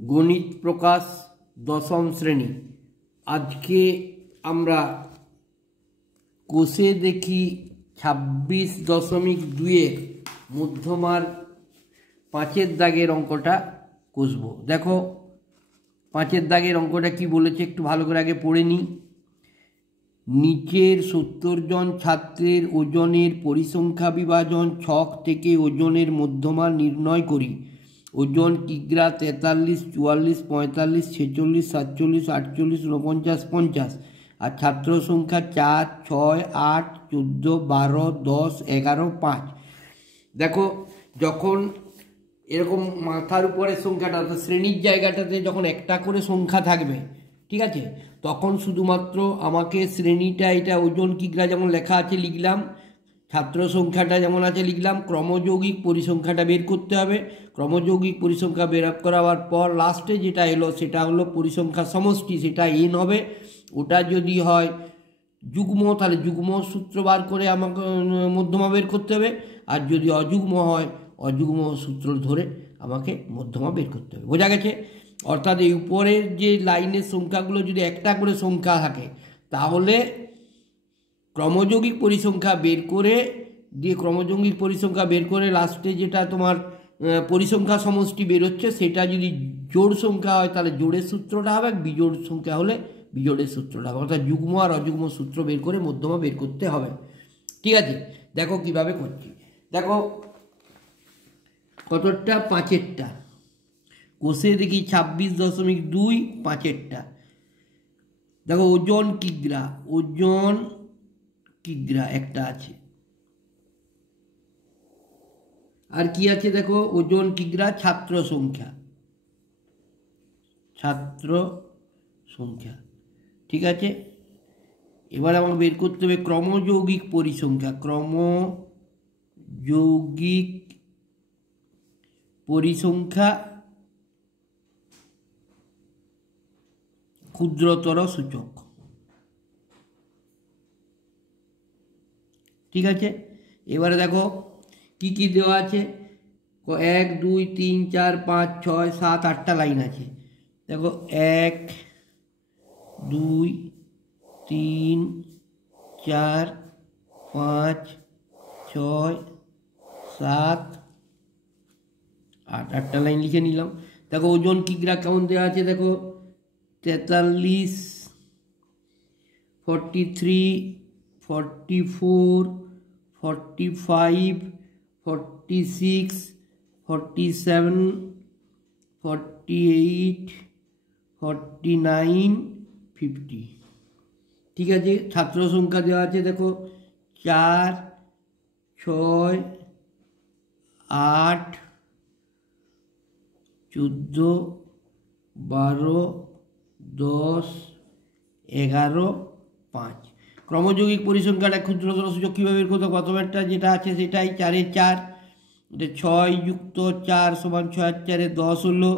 গণিত প্রকাশ দশম শ্রেণী। আজকে আমরা কোষে দেখি 26.2 মধ্যমার 5 দাগের অঙ্কটা কষব। দেখো 5 দাগের অঙ্কটা কি বলেছে একটু ভালো করে আগে পড়ে নিই। নিচের 70 জন ছাত্রের ওজনের পরিসংখ্যা বিভাজন ছক থেকে ওজনের মধ্যমা নির্ণয় করি। ওজন কিগ্রা 43, 44, 45, 46, 47, 48, 49, 50 আর ছাত্র সংখ্যা 4, 6, 8, 14, 12, 10, 11, 5। দেখো যখন এরকম মাথার উপরে সংখ্যাটা অর্থাৎ শ্রেণীর জায়গাটাতে যখন একটা করে সংখ্যা থাকবে, ঠিক আছে, তখন শুধুমাত্র আমাকে শ্রেণীটা এটা ওজন কিগ্রা যেমন লেখা আছে লিখলাম, ছাত্র সংখ্যাটা যেমন আছে লিখলাম, ক্রমযৌগিক পরিসংখ্যাটা বের করতে হবে। ক্রমযৌগিক পরিসংখ্যা বের করাবার পর লাস্টে যেটা এলো সেটা হলো পরিসংখ্যা সমষ্টি, সেটা এন হবে। ওটা যদি হয় যুগ্ম তাহলে যুগ্ম সূত্র বার করে আমাকে মধ্যমা বের করতে হবে, আর যদি অযুগ্ম হয় অযুগ্ম সূত্র ধরে আমাকে মধ্যমা বের করতে হবে। বোঝা গেছে? অর্থাৎ এই উপরের যে লাইনের সংখ্যাগুলো যদি একটা করে সংখ্যা থাকে তাহলে ক্রমযৌগিক পরিসংখ্যা বের করে দিয়ে ক্রমযৌগিক পরিসংখ্যা বের করে লাস্টে যেটা তোমার পরিসংখ্যা সমষ্টি বেরোচ্ছে সেটা যদি জোড় সংখ্যা হয় তাহলে জোড়ের সূত্রটা হবে, বিজোড় সংখ্যা হলে বিজোড়ের সূত্রটা হবে। অর্থাৎ যুগ্ম আর অযুগ্ম সূত্র বের করে মধ্যমা বের করতে হবে। ঠিক আছে, দেখো কিভাবে করছি। দেখো কতটা? 5-এরটা কোষে দেখি 26.2 5-এরটা। দেখো ওজন কিগ্রা, ওজন কিগ্রা একটা আছে, আর কি আছে দেখো ওজন কিগ্রা ছাত্র সংখ্যা, ছাত্র সংখ্যা। ঠিক আছে, এবার আমাকে বের করতে হবে ক্রমযৌগিক পরিসংখ্যা। ক্রমযৌগিক পরিসংখ্যা ক্ষুদ্রতর সূচক। ঠিক আছে, এবারে দেখো কি কি দেওয়া আছে। 1, 2, 3, 4, 5, 6, 7, 8টা লাইন আছে। দেখো 1, 2, 3, 4, 5, 6, 7, 8, 8টা লাইন লিখে নিলাম। দেখো ওজন কিগ্রা কেমন দেওয়া আছে দেখো 43, 43, 44, 45, 46, 47, 48, 49, 50। ঠিক আছে, ছাত্র সংখ্যা দেওয়া আছে দেখো 4, 6, 8, 14, 12, 10, 11, 5। ক্রমযৌগিক পরিসংখ্যাটা ক্ষুদ্রতর সূচক কীভাবে বের করতে? প্রথমেরটা যেটা আছে সেটাই 4-এর 4, এটা 6 যুক্ত 4 সমান 6 আর 4 10 হলো।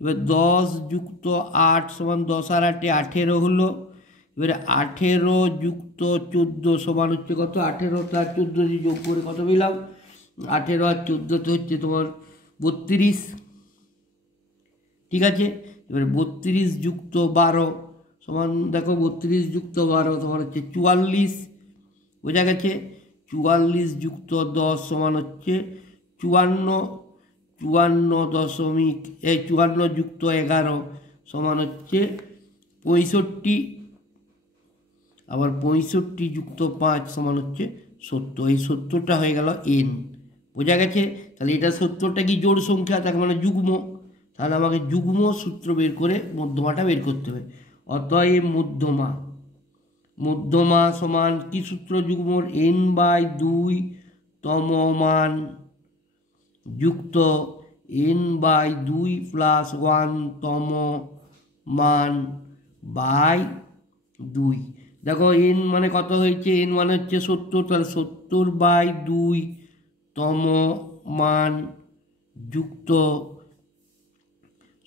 এবার 10 যুক্ত 8 সমান 10 আর 8 18 হলো। এবারে 18 যুক্ত 14 সমান হচ্ছে কত? 18 আর 14 দিয়ে যোগ করে কত পেলাম? 18 আর 14 হচ্ছে তোমার 32। ঠিক আছে, এবারে 32 যুক্ত 12 সমান দেখো 32 যুক্ত 12 তোমার হচ্ছে 44। বোঝা গেছে? 44 যুক্ত 10 সমান হচ্ছে 54। 54 যুক্ত 11 সমান হচ্ছে 65। আবার 65 যুক্ত 5 সমান হচ্ছে 70। এই 70টা হয়ে গেল এন। বোঝা গেছে? তাহলে এটা 70টা কি জোড় সংখ্যা, তার মানে যুগ্ম। তাহলে আমাকে যুগ্ম সূত্র বের করে মধ্যমাটা বের করতে হবে। অতএব মধ্যমা, মধ্যমা সমান কি সূত্র যুগ্মর? n/2 তম মান যুক্ত n/2 + 1 তম মান বাই 2। দেখো n মানে কত হয়েছে? n মানে হচ্ছে 70, তাহলে 70/2 তম মান যুক্ত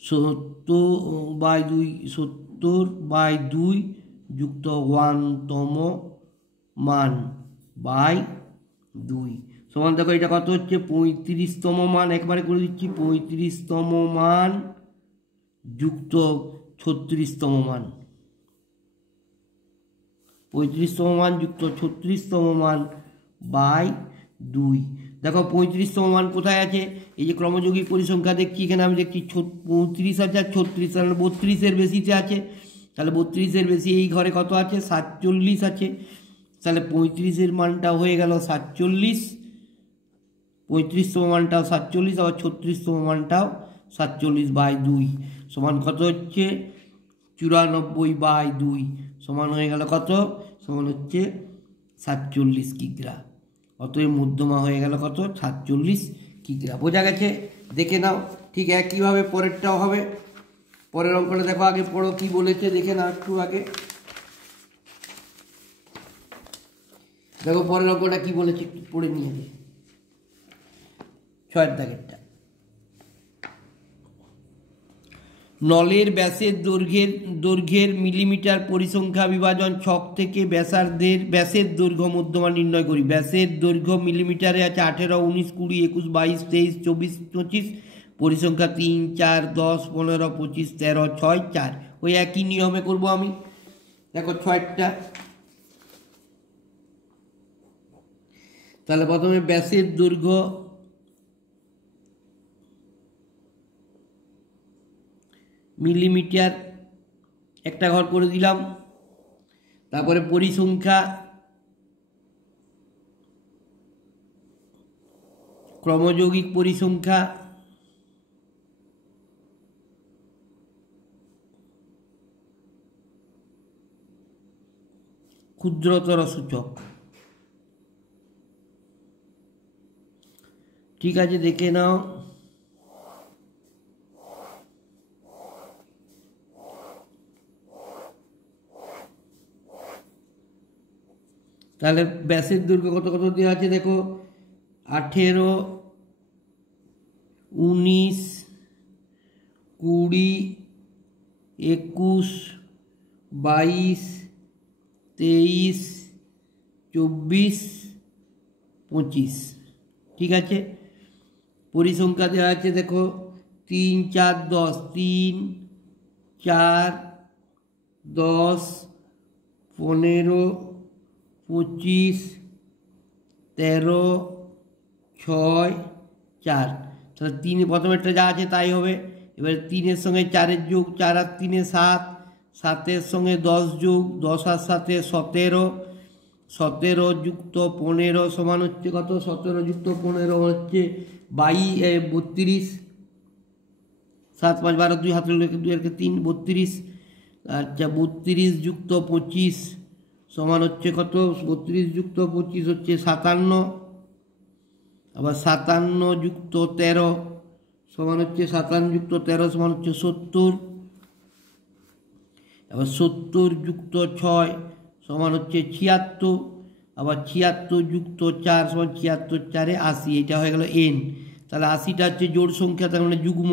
70/2 যুক্ত 1 তম মান বাই 2 সমান দেখো এটা কত হচ্ছে? 35তম মান। একবারে করে দিচ্ছি 35তম মান যুক্ত 36তম মান, 35তম মান যুক্ত 36তম মান বাই 2। দেখো 35তম মান কোথায় আছে, এই যে ক্রমযৌগিক পরিসংখ্যা দেখছি এখানে আমি দেখছি 35 আছে আর 36, তাহলে 32-এর বেশিতে আছে, তাহলে 32-এর বেশি এই ঘরে কত আছে 47 আছে, তাহলে 35-এর মানটা হয়ে গেল 47, 35তম মানটাও 47 আবার 36তম মানটাও 47 বাই 2 সমান কত হচ্ছে 94/2 সমান হয়ে গেল কত, সমান হচ্ছে 47 কিগ্রা। অতএব মধ্যমা হয়ে গেল কত 47 কিগ্রা। বোঝা গেছে? দেখে নাও। ঠিক একইভাবে পরেরটাও হবে। পরের অঙ্কটা দেখো, আগে পড়ো কি বলেছে দেখে নাও একটু আগে। দেখো পরের অঙ্কটা কি বলেছে একটু পড়ে নিয়ে যাই। 6 দাগেরটা, নলের ব্যাসের দৈর্ঘ্যের মিলিমিটার পরিসংখ্যা বিভাজন ছক থেকে ব্যাসের দৈর্ঘ্য মধ্যমা নির্ণয় করি। ব্যাসের দৈর্ঘ্য মিলিমিটারে আছে 18, 19, 20, 21, 22, 23, 24, 25, পরিসংখ্যা 3, 4, 10, 15, 25, 13, 6, 4। ওই একই নিয়মে করব আমি। দেখো 6টা, তাহলে প্রথমে ব্যাসের দৈর্ঘ্য মিলিমিটার একটা ঘর করে দিলাম, তারপরে পরিসংখ্যা ক্রমযৌগিক পরিসংখ্যা, ক্ষুদ্রতর সূচক। ঠিক আছে, দেখে নাও। তাহলে ব্যাসের দৈর্ঘ্য কত কত দেওয়া আছে দেখো, 18, 19, 20, 21, 22, 23, 24, 25। ঠিক আছে, পরিসংখ্যা দেওয়া আছে দেখো 3, 4, 10, 3, 4, 10, 15, 25, 13, 6, 4। তাহলে 3 প্রথমেরটা যা আছে তাই হবে। এবারে 3-এর সঙ্গে 4-এর যোগ, 4 আর 3-এ 7, 7-এর সঙ্গে 10 যোগ, 10 আর 7-এ 17, 17 যুক্ত 15 সমান হচ্ছে কত, 17 যুক্ত 15 হচ্ছে 32, 7, 5, 12, 2 হাতে 2 আর 3, 32। আচ্ছা 32 যুক্ত 25 সমান হচ্ছে কত, 32 যুক্ত 25 হচ্ছে 57, আবার 57 যুক্ত 13 সমান হচ্ছে 57 যুক্ত 13 সমান হচ্ছে 70, আবার 70 যুক্ত 6 সমান হচ্ছে 76, আবার 76 যুক্ত 4 সমান 76, 4-এ 80। এটা হয়ে গেল এন। তাহলে 80টা হচ্ছে জোড় সংখ্যা, তার মানে যুগ্ম।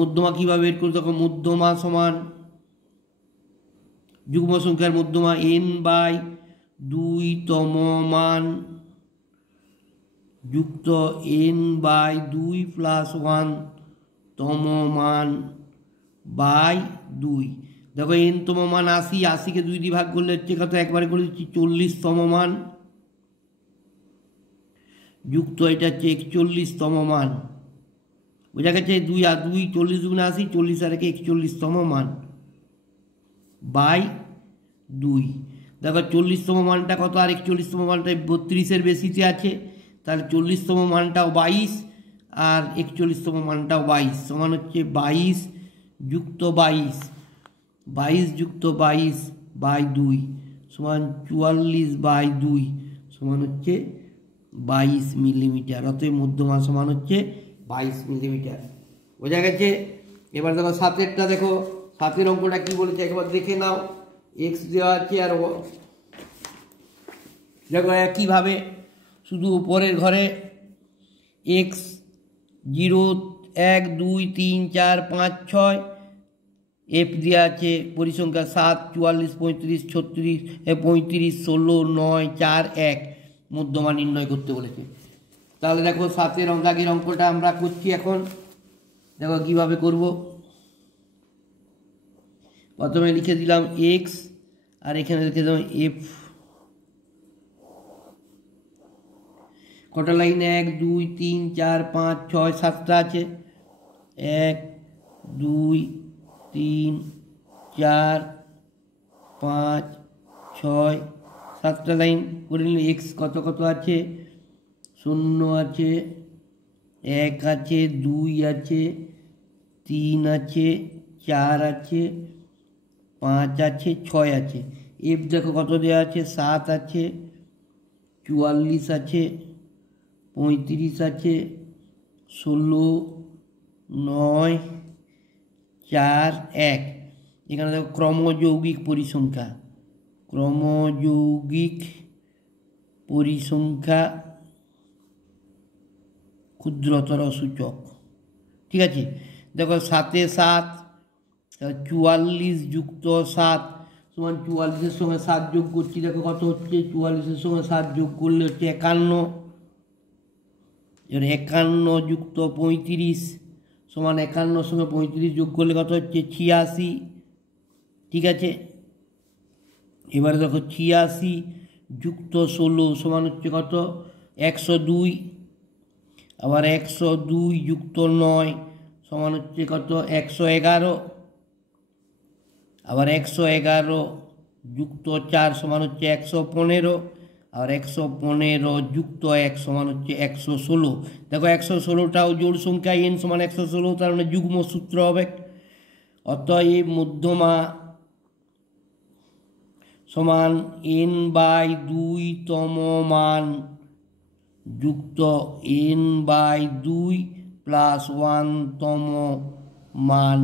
মধ্যমা কীভাবে বের করি, তখন মধ্যমা সমান যুগ্ম সংখ্যার মধ্যমা n/2তম মান যুক্ত n/2 + 1তম মান বাই 2। দেখো n-তম মান 80, 80কে 2 দিয়ে ভাগ করলে হচ্ছে কত, একবারে করে দিচ্ছি 40তম মান যুক্ত এটা হচ্ছে 41তম মান। বোঝা গেছে? 2 আর 2, 40 × 80, 40 আর 41তম মান বাই 2। দেখো 40তম মানটা কত আর 41তম মানটা 32-এর বেশিতে আছে, তাহলে 40তম মানটাও 22 আর 41তম মানটাও 22 সমান হচ্ছে 22 যুক্ত 22, 22 যুক্ত 22 বাই 2 সমান 44/2 সমান হচ্ছে 22 মিলিমিটার। অতএব মধ্যমা সমান হচ্ছে 22 মিলিমিটার। বোঝা গেছে? এবার দেখো 7-এরটা দেখো, 7-এর অঙ্কটা কি বলেছে একবার দেখে নাও। এক্স দেওয়া আছে আর দেখো একইভাবে শুধু উপরের ঘরে এক্স 0, 1, 2, 3, 4, 5, 6, এফ দেওয়া আছে পরিসংখ্যা 7, 44, 35, 36, 35, 16, 9, 4, 1 মধ্যমা নির্ণয় করতে বলেছে। তাহলে দেখো 7-এর দাগের অঙ্কটা আমরা করছি এখন। দেখো কীভাবে করব। প্রথমে লিখে দিলাম এক্স আর এখানে লিখে দিলাম এফ। কটা লাইন? 1 2 3 4 5 6 7টা আছে। 1 2 3 4 5 6 7টা লাইন করে নিলে এক্স কত কত আছে? 0 আছে, 1 আছে, 2 আছে, 3 আছে, 4 আছে, 5 আছে, 6 আছে। এফ দেখো কত দেওয়া আছে? 7 আছে, 44 আছে, 35 আছে, 16, 9, 4, 1। এখানে দেখো ক্রমযৌগিক পরিসংখ্যা, ক্রমযৌগিক পরিসংখ্যা ক্ষুদ্রতর সূচক। ঠিক আছে, দেখো 7 7, 44 যুক্ত 7 সমান 44-এর সঙ্গে 7 যোগ করছি, দেখো কত হচ্ছে? 44-এর সঙ্গে 7 যোগ করলে হচ্ছে 51। এবার 51 যুক্ত 35 সমান 51-এর সঙ্গে 35 যোগ করলে কত হচ্ছে? 86। ঠিক আছে, এবারে দেখো 86 যুক্ত 16 সমান হচ্ছে কত? 102। আবার 102 যুক্ত 9 সমান হচ্ছে কত? 111। আবার 111 যুক্ত 4 সমান হচ্ছে 115। আর 115 যুক্ত 1 সমান হচ্ছে 116। দেখো 116টাও জোড় সংখ্যা, n সমান 116, তার মানে যুগ্ম সূত্র হবে। অতএব মধ্যমা সমান n/2তম মান যুক্ত n/2 প্লাস 1তম মান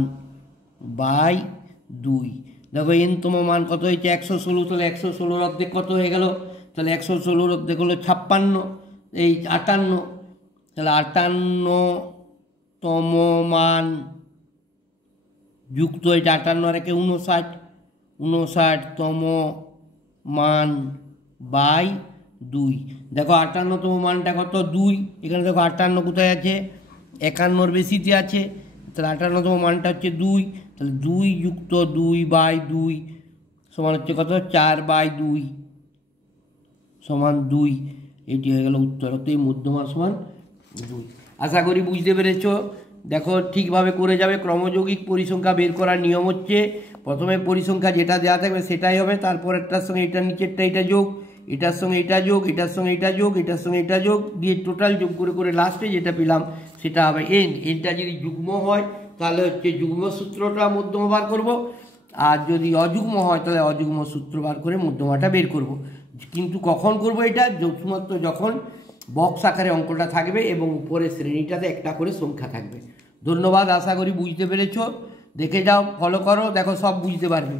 বাই 2। দেখো n তম মান কত হয়েছে? 116। তাহলে 116-র অর্ধেক কত হয়ে গেল? তাহলে 116-র অর্ধেক হলো 56, এই 58। তাহলে 58তম মান যুক্ত এটা 58 আর 59, 59তম মান বাই 2। দেখো 58তম মানটা কত? 2। এখানে দেখো 58 কোথায় আছে? 51-র বেশিতে আছে, তাহলে 58তম মানটা হচ্ছে 2। তাহলে 2 যুক্ত 2/2 সমান হচ্ছে কত? 4/2 সমান 2। এটি হয়ে গেল উত্তর। অতএব মধ্যমা সমান 2। আশা করি বুঝতে পেরেছ। দেখো ঠিকভাবে করে যাবে। ক্রমযৌগিক পরিসংখ্যা বের করার নিয়ম হচ্ছে প্রথমে পরিসংখ্যা যেটা দেওয়া থাকবে সেটাই হবে, তারপর একটার সঙ্গে এটার নিচেরটা এটা যোগ, এটার সঙ্গে এটা যোগ, এটার সঙ্গে এটা যোগ, এটার সঙ্গে এটা যোগ দিয়ে টোটাল যোগ করে করে লাস্টে যেটা পেলাম সেটা হবে এন। এনটা যদি যুগ্ম হয় তাহলে হচ্ছে যুগ্ম সূত্রটা মধ্যমা বার করব, আর যদি অযুগ্ম হয় তাহলে অযুগ্ম সূত্র বার করে মধ্যমাটা বের করব। কিন্তু কখন করব এটা? শুধুমাত্র যখন বক্স আকারে অঙ্কটা থাকবে এবং উপরের শ্রেণীটাতে একটা করে সংখ্যা থাকবে। ধন্যবাদ, আশা করি বুঝতে পেরেছ। দেখে যাও, ফলো করো, দেখো সব বুঝতে পারবে।